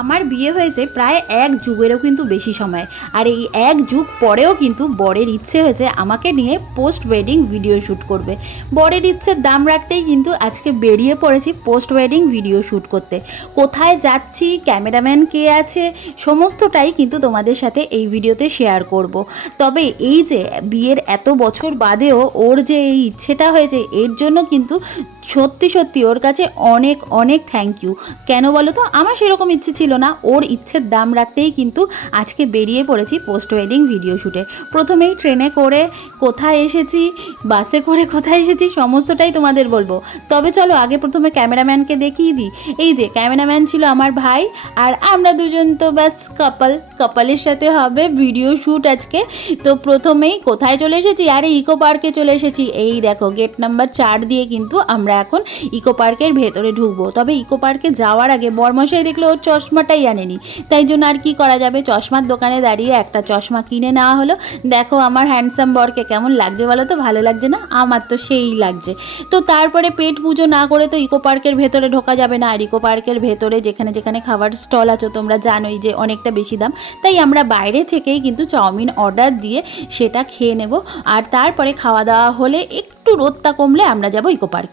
আমার বিয়ে হয়েছে প্রায় 1 যুগেরও কিন্তু বেশি সময়, আর এই 1 যুগ পরেও কিন্তু বরের ইচ্ছে হয়েছে আমাকে নিয়ে পোস্ট ওয়েডিং ভিডিও শ্যুট করবে। বরের ইচ্ছের দাম রাখতেই কিন্তু আজকে বেরিয়ে পড়েছি পোস্ট ওয়েডিং ভিডিও শ্যুট করতে। কোথায় যাচ্ছি, ক্যামেরাম্যান কে আছে, সমস্তটাই কিন্তু তোমাদের সাথে এই ভিডিওতে শেয়ার করব। তবে এই যে বিয়ের এত বছর বাদেও ওর যে এই ইচ্ছেটা হয়েছে, এর জন্য কিন্তু সত্যি সত্যি ওর কাছে অনেক অনেক থ্যাংক ইউ। কেন বলো তো, আমার সেরকম ইচ্ছে ছিল না, ওর ইচ্ছের দাম রাখতেই কিন্তু আজকে বেরিয়ে পড়েছি পোস্ট ওয়েডিং ভিডিও শ্যুটে। প্রথমেই ট্রেনে করে কোথায় এসেছি, বাসে করে কোথায় এসেছি, সমস্তটাই তোমাদের বলবো। তবে চলো আগে প্রথমে ক্যামেরাম্যানকে দেখিয়ে দিই। এই যে ক্যামেরাম্যান ছিল আমার ভাই, আর আমরা দুজন তো ব্যাস কাপলের সাথে হবে ভিডিও শ্যুট আজকে। তো প্রথমেই কোথায় চলে এসেছি, আরে ইকো পার্কে চলে এসেছি। এই দেখো গেট নাম্বার 4 দিয়ে কিন্তু আমরা এখন ইকো পার্কের ভেতরে ঢুকবো। তবে ইকো পার্কে যাওয়ার আগে বরমশাই দেখলো ওর চশমাটাই আনেনি, তাই জন্য আর কি করা যাবে, চশমার দোকানে দাঁড়িয়ে একটা চশমা কিনে নেওয়া হলো। দেখো আমার হ্যান্ডসাম বরকে কেমন লাগছে বলো তো, ভালো লাগছে না? আমার তো সেই লাগছে। তো তারপরে পেট পুজো না করে তো ইকো পার্কের ভেতরে ঢোকা যাবে না, আর ইকো পার্কের ভেতরে যেখানে যেখানে খাবার স্টল আছে তোমরা জানোই যে অনেকটা বেশি দাম, তাই আমরা বাইরে থেকেই কিন্তু চাউমিন অর্ডার দিয়ে সেটা খেয়ে নেব। আর তারপরে খাওয়া দাওয়া হলে একটু রোদটা কমলে আমরা যাব ইকো পার্কে।